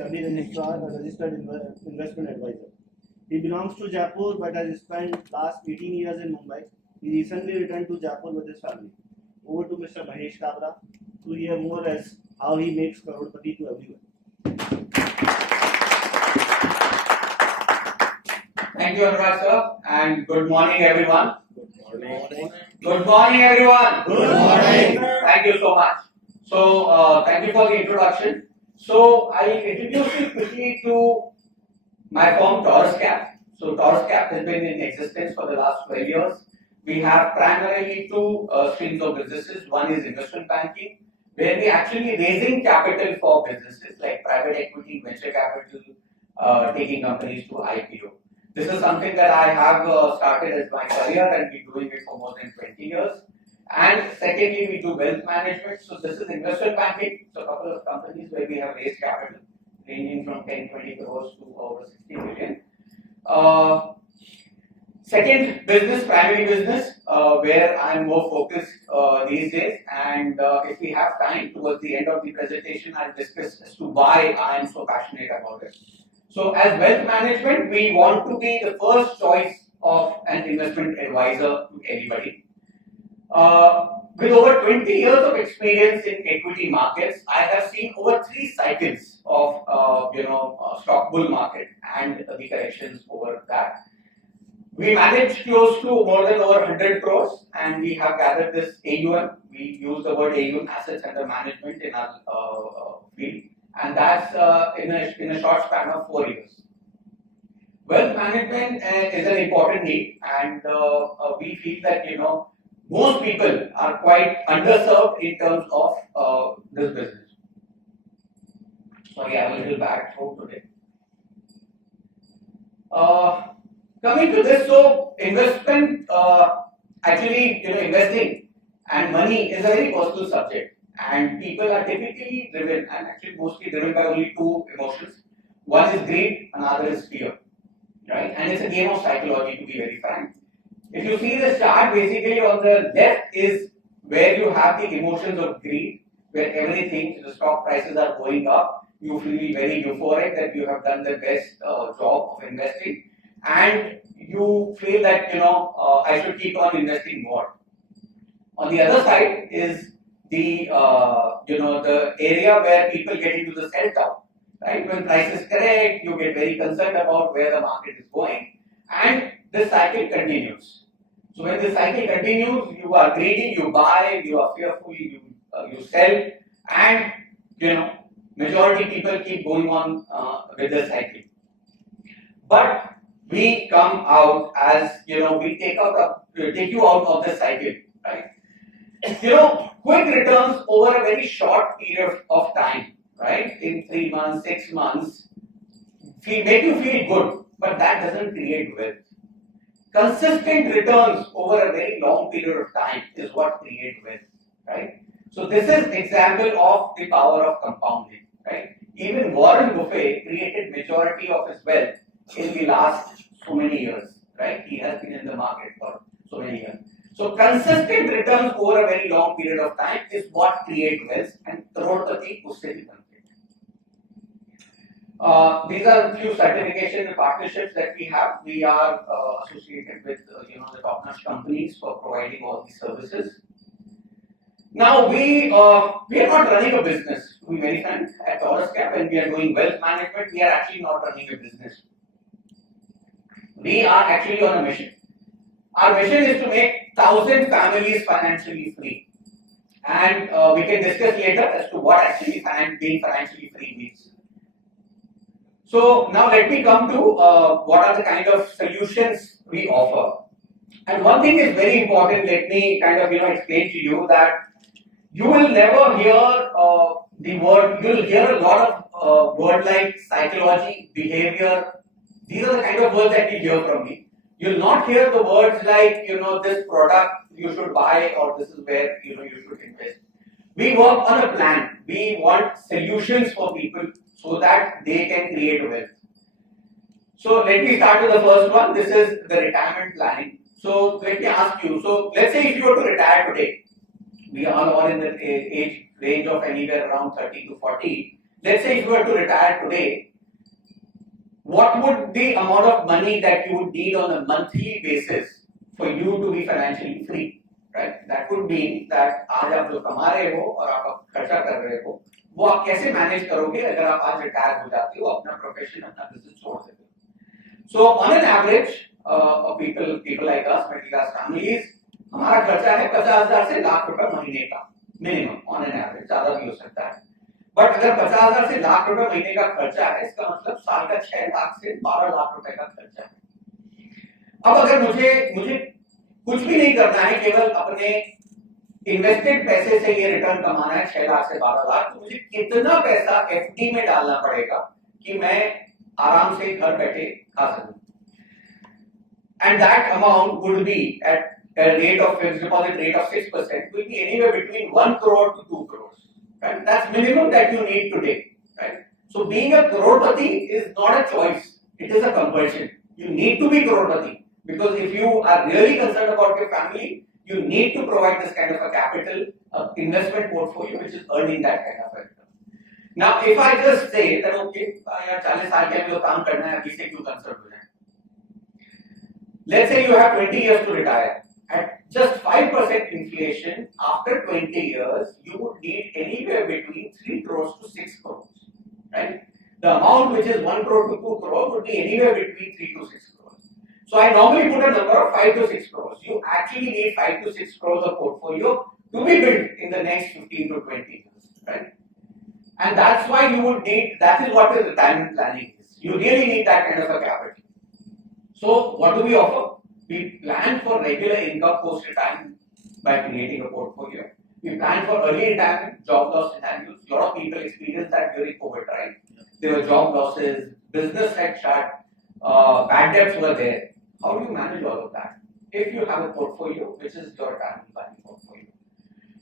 SEBI registered investment advisor. He belongs to Jaipur but has spent last 18 years in Mumbai. He recently returned to Jaipur with his family. Over to Mr. Mahesh Kabra to hear more as how he makes crorepati to everyone. Thank you, Anurag sir, and good morning, everyone. Good morning. Good morning, everyone. Good morning. Thank you so much. So, thank you for the introduction. So, I'll introduce you quickly to my firm, TaurusCap. So, TaurusCap has been in existence for the last 12 years. We have primarily two streams of businesses. One is investment banking, where we actually raising capital for businesses like private equity, venture capital, taking companies to IPO. This is something that I have started as my career and been doing it for more than 20 years. And secondly, we do wealth management. So this is investment banking. So a couple of companies where we have raised capital ranging from 10-20 crores to over 60 million. Second business, primary business, where I'm more focused these days. And if we have time towards the end of the presentation, I'll discuss as to why I am so passionate about it. So as wealth management, we want to be the first choice of an investment advisor to anybody. With over 20 years of experience in equity markets, I have seen over 3 cycles of stock bull market and the corrections over that. We manage close to more than over 100 crores, and we have gathered this AUM. We use the word AUM, assets under management, in our field, and that's in a short span of 4 years. Wealth management is an important need, and we feel that most people are quite underserved in terms of this business. Sorry, I'm a little back today. Coming to this, so investment, actually, investing and money is a very personal subject, and people are typically driven, and actually mostly driven by only 2 emotions. One is greed, another is fear, right? And it's a game of psychology, to be very frank. If you see the chart, basically on the left is where you have the emotions of greed, where everything, the stock prices are going up, you feel very euphoric that you have done the best job of investing, and you feel that I should keep on investing more. On the other side is the the area where people get into the sell down, right? When prices correct, you get very concerned about where the market is going, and this cycle continues. So when the cycle continues, you are greedy, you buy, you are fearful, you sell, and majority people keep going on with the cycle. But we come out as we take you out of the cycle, right? Quick returns over a very short period of time, right? In 3 months, 6 months, make you feel good, but that doesn't create wealth. Consistent returns over a very long period of time is what creates wealth, right? So this is example of the power of compounding, right? Even Warren Buffett created majority of his wealth in the last so many years, right? He has been in the market for so many years. So consistent returns over a very long period of time is what creates wealth, and crorepati usse bhi bante. These are a few certification and partnerships that we have. We are associated with the top-notch companies for providing all these services. Now we are not running a business. To be very frank, at TaurusCap, when we are doing wealth management, we are actually not running a business. We are actually on a mission. Our mission is to make 1,000 families financially free, and we can discuss later as to what actually being financially free means. So now let me come to what are the kind of solutions we offer. And one thing is very important. Let me kind of explain to you that you will never hear the word. You will hear a lot of word like psychology, behavior. These are the kind of words that you hear from me. You will not hear the words like this product you should buy, or this is where you should invest. We work on a plan. We want solutions for people so that they can create wealth. So let me start with the first one. This is the retirement planning. So let me ask you. So let's say if you were to retire today, we are all in the age range of anywhere around 30 to 40. let's say if you were to retire today, what would the amount of money that you would need on a monthly basis for you to be financially free, right? That would mean that आज आप जो कमा रहे हो और आप खर्चा कर रहे हो, वो आप कैसे मैनेज करोगे अगर आप आज रिटायर हो जाते हो, अपना प्रोफेशन, अपना बिजनेस छोड़ देते हो. So on an average, people like us, middle class families, हमारा खर्चा है 50,000 से लाख रुपए महीने का मिनिमम ऑन एन एवरेज, ज्यादा भी हो सकता है. बट अगर 50,000 से लाख रुपए महीने का खर्चा है, इसका मतलब साल का 6 लाख से 12 लाख रुपए का खर्चा है. अब अगर मुझे कुछ भी नहीं करना है, केवल अपने इन्वेस्टेड पैसे से ये रिटर्न कमाना है 6 लाख से 12 लाख, तो मुझे कितना पैसा एफडी में डालना पड़ेगा कि मैं आराम से घर बैठे खा सकूं. And that amount would be at a rate of fixed deposit rate of 6%, will be anywhere between 1 crore to 2 crores. Right? That's minimum that you need today. Right? So being a crorepati is not a choice; it is a compulsion. You need to be crorepati because if you are really concerned about your family, you need to provide this kind of a capital, investment portfolio which is earning that kind of a return. Now, if I just say that okay, यार 40 साल के लिए काम करना है, अभी से क्यों concerned हो जाए? Let's say you have 20 years to retire. At just 5% inflation, after 20 years, you would need anywhere between 3 crores to 6 crores, right? The amount which is 1 crore to 2 crore would be anywhere between 3 to 6 crores. So I normally put a number of 5 to 6 crores. You actually need 5 to 6 crores of portfolio to be built in the next 15 to 20 years, right? And that's why you would need, that is what the retirement planning is. You really need that kind of a capital. So what do we offer? We plan for regular income post-retirement by creating a portfolio. We plan for early retirement, job loss scenarios. A lot of people experienced that during COVID, right? There were job losses, business had shut, bad debts were there. How do you manage all of that? If you have a portfolio, which is your retirement planning portfolio.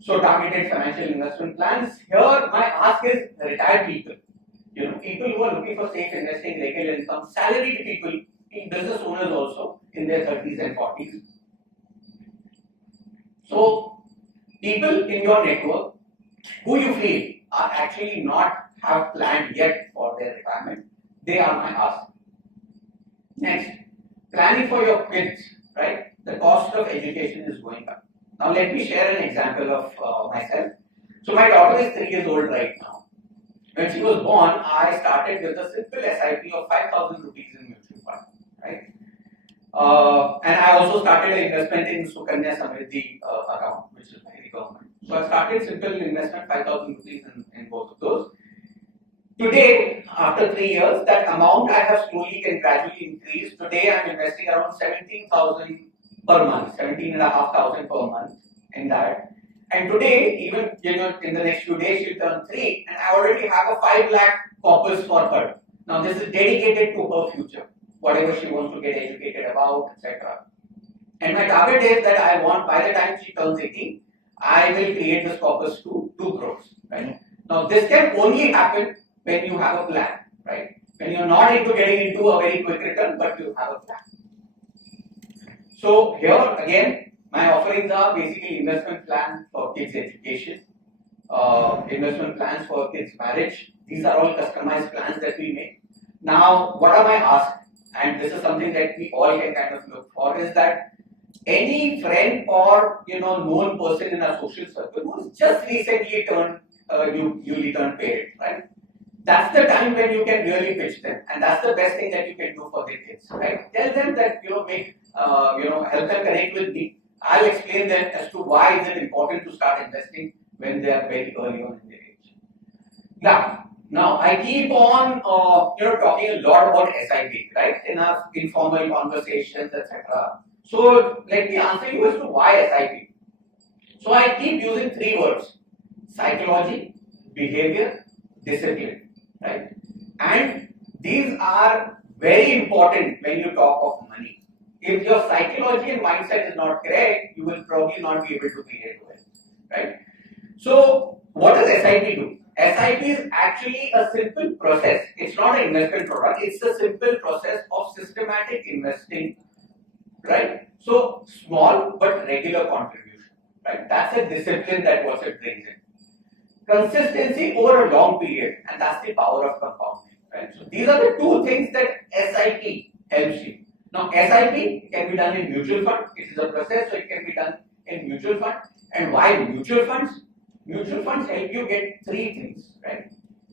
So targeted financial investment plans. Here, my ask is retired people. You know, people who are looking for safe investing, regular income, salaried people, business owners also in their 30s and 40s. So, people in your network who you feel are actually not have planned yet for their retirement, they are my ask. Next, planning for your kids, right? The cost of education is going up. Now, let me share an example of myself. So, my daughter is 3 years old right now. When she was born, I started with a simple SIP of 5,000 rupees in mutual fund. Right? And I also started an investment in Sukanya Samriddhi account, which is by the government. So I started simple investment, 5,000 rupees in both of those. Today, after 3 years, that amount I have slowly and gradually increased. Today I am investing around 17,000 per month, 17,500 per month in that. And today, even in the next few days, she'll turn 3, and I already have a 5 lakh corpus for her. Now this is dedicated to her future. Whatever she wants to get educated about, etc. And my target is that I want by the time she turns 18, I will create this corpus to 2 crores. Right? Now this can only happen when you have a plan, right? When you're not into getting into a very quick return, but you have a plan. So here again, my offerings are basically investment plan for kids' education, investment plans for kids' marriage. These are all customized plans that we make. Now, what are my asks? And this is something that we all can kind of look for, is that any friend or known person in a social circle who's just recently turned newly turned parent, right? That's the time when you can really pitch them, and that's the best thing that you can do for their kids, right? Tell them that help them connect with me. I'll explain them as to why is it important to start investing when they are very early on in their age. Now, I keep on, talking a lot about SIP, right? In our informal conversations, etc. So, let me answer you as to why SIP. So, I keep using 3 words: psychology, behavior, discipline, right? And these are very important when you talk of money. If your psychology and mindset is not correct, you will probably not be able to create wealth, right? So, what does SIP do? SIP is actually a simple process. It's not an investment product. It's a simple process of systematic investing, right? So small but regular contribution, right? That's a discipline that what it brings in. consistency over a long period, and that's the power of compounding, right? So these are the two things that SIP helps you. Now, SIP can be done in mutual fund. It is a process, so it can be done in mutual fund. And why mutual funds? Mutual funds help you get three things, right?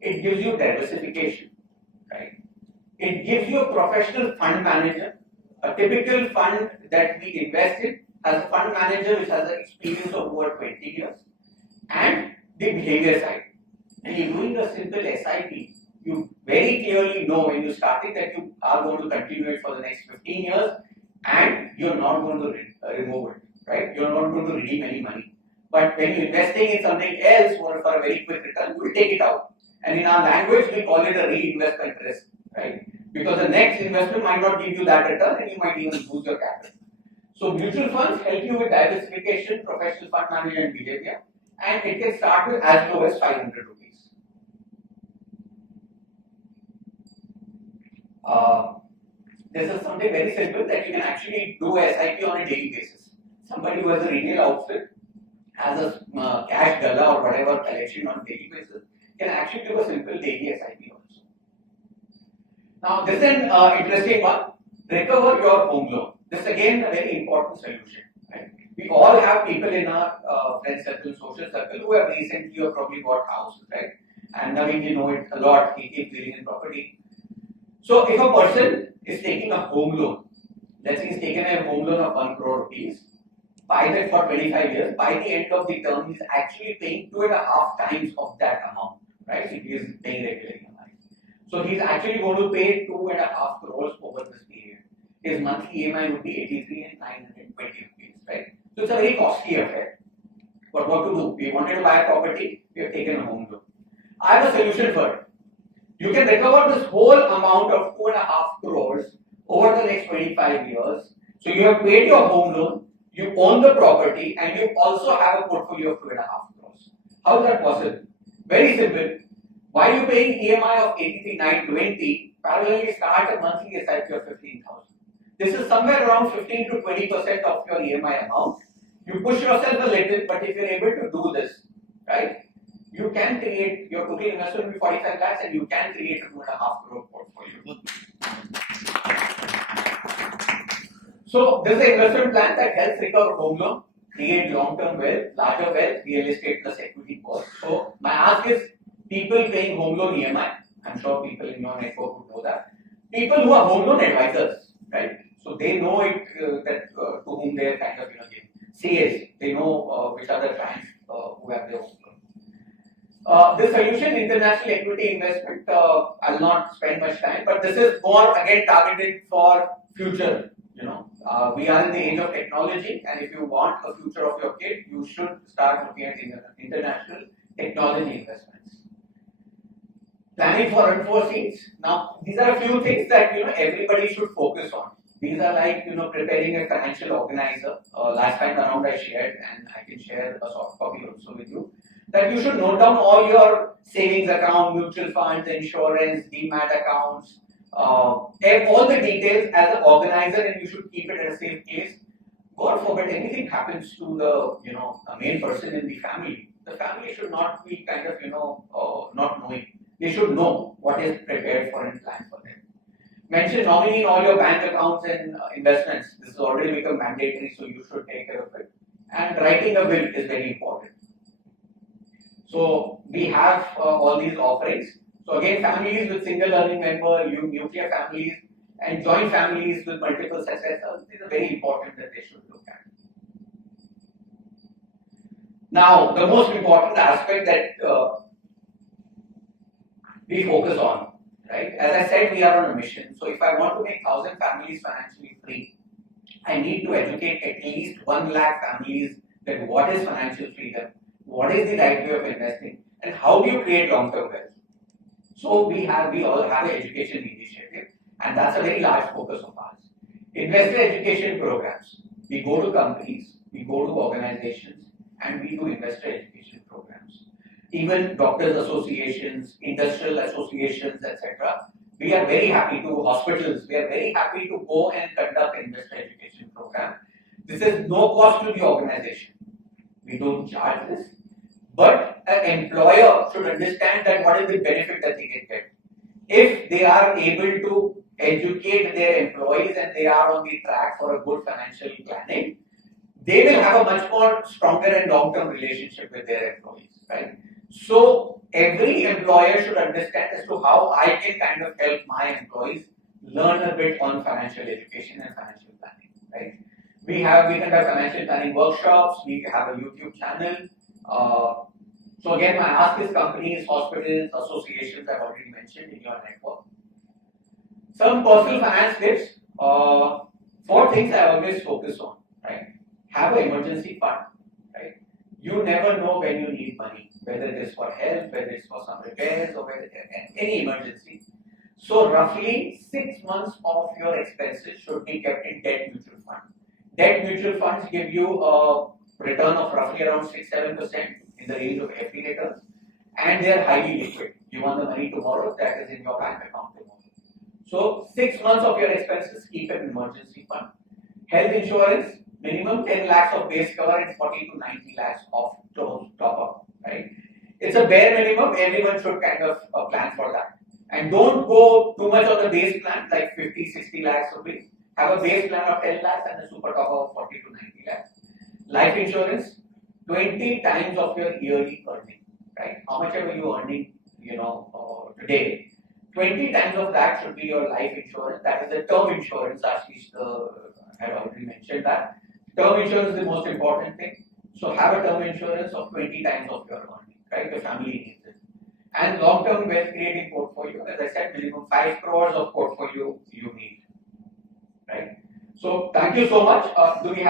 It gives you diversification, right? It gives you a professional fund manager. A typical fund that we invest in has a fund manager which has an experience of over 20 years. And the behavior side. And you're doing a simple SIP, you very clearly know when you started that you are going to continue it for the next 15 years and you're not going to remove it, right? You're not going to redeem any money. But when you're investing in something else for a very quick return, you will take it out. And in our language, we call it a reinvestment risk, right? Because the next investment might not give you that return and you might even lose your capital. So mutual funds help you with diversification, professional fund management and behavior. And it can start with as low as 500 rupees. This is something very simple that you can actually do SIP on a daily basis. Somebody who has a retail outfit, has a cash gala or whatever collection on a daily basis, can actually do a simple daily SIP also. Now, this is an interesting one. Recover your home loan. This again a very important solution. Right? We all have people in our friend circle, social circle who have recently or probably bought houses, right? And I mean, you know it a lot. He keeps dealing in property. So if a person is taking a home loan, let's say he's taken a home loan of 1 crore rupees, buy that for 25 years, by the end of the term, he's actually paying 2.5 times of that amount, right? If he is paying regular EMI. So he's actually going to pay 2.5 crores over this period. His monthly EMI would be 83,920 rupees, right? So it's a very costly affair. But what to do? We wanted to buy a property, we have taken a home loan. I have a solution for it. You can recover this whole amount of 2.5 crores over the next 25 years. So you have paid your home loan, you own the property, and you also have a portfolio of 2.5 crores. How is that possible? Very simple. Why are you paying EMI of 83,920? Parallelly start a monthly SIP of 15,000. This is somewhere around 15 to 20% of your EMI amount. You push yourself a little, but if you're able to do this, right, you can create your total investment will be 45 lakhs and you can create a 2.5 crore portfolio. So this is an investment plan that helps recover home loan, create long-term wealth, larger wealth, real estate plus equity cost. So my ask is people paying home loan EMI. I'm sure people in your network would know that. People who are home loan advisors, right? So they know it that to whom they are kind of giving. CAs, they know which are the clients who have their home loan. This solution, international equity investment, I'll not spend much time, but this is more again targeted for future. We are in the age of technology, and if you want a future of your kid, you should start looking at international technology investments. Planning for unforeseens. Now, these are a few things that everybody should focus on. These are like preparing a financial organizer. Last time around I shared, and I can share a soft copy also with you, that you should note down all your savings account, mutual funds, insurance, demat accounts, all the details as an organizer, and you should keep it in a safe place. God forbid anything happens to the a main person in the family. The family should not be kind of not knowing. They should know what is prepared for and planned for them. Mention nominee in all your bank accounts and investments. This has already become mandatory, so you should take care of it. And writing a will is very important. So we have all these offerings. So again, families with single earning member, nuclear families, and joint families with multiple successors, these are very important that they should look at. Now, the most important aspect that we focus on, right? As I said, we are on a mission. So if I want to make 1,000 families financially free, I need to educate at least 1 lakh families that what is financial freedom, what is the right way of investing, and how do you create long-term wealth. So we all have an education initiative, and that's a very large focus of ours. Investor education programs. We go to companies, we go to organizations, and we do investor education programs. Even doctors associations, industrial associations, etc. We are very happy to hospitals. We are very happy to go and conduct investor education program. This is no cost to the organization. We don't charge this. But an employer should understand that what is the benefit that they can get. If they are able to educate their employees and they are on the track for a good financial planning, they will have a much more stronger and long-term relationship with their employees, right? So every employer should understand as to how I can kind of help my employees learn a bit on financial education and financial planning, right? We conduct financial planning workshops. We have a YouTube channel. So again, my ask is companies, hospitals, associations I've already mentioned in your network. Some personal finance tips. Four things I always focus on, right? Have an emergency fund, right? You never know when you need money, whether it is for health, whether it's for some repairs, or whether any emergency. So roughly 6 months of your expenses should be kept in debt mutual fund. Debt mutual funds give you a return of roughly around 6-7% in the range of FD returns, and they are highly liquid. You want the money tomorrow, that is in your bank account tomorrow. So 6 months of your expenses, keep an emergency fund. Health insurance, minimum 10 lakhs of base cover and 40 to 90 lakhs of top up, right? It's a bare minimum, everyone should kind of plan for that. And don't go too much on the base plan, like 50-60 lakhs rupees. Have a base plan of 10 lakhs and a super top up of 40 to 90 lakhs. Life insurance, 20 times of your yearly earning, right? How much are you earning, today? 20 times of that should be your life insurance. That is the term insurance, Ashish had already mentioned that. Term insurance is the most important thing. So have a term insurance of 20 times of your earning, right? Your family needs it. And long-term wealth creating portfolio, as I said, minimum 5 crores of portfolio you need, right? So thank you so much. Do we have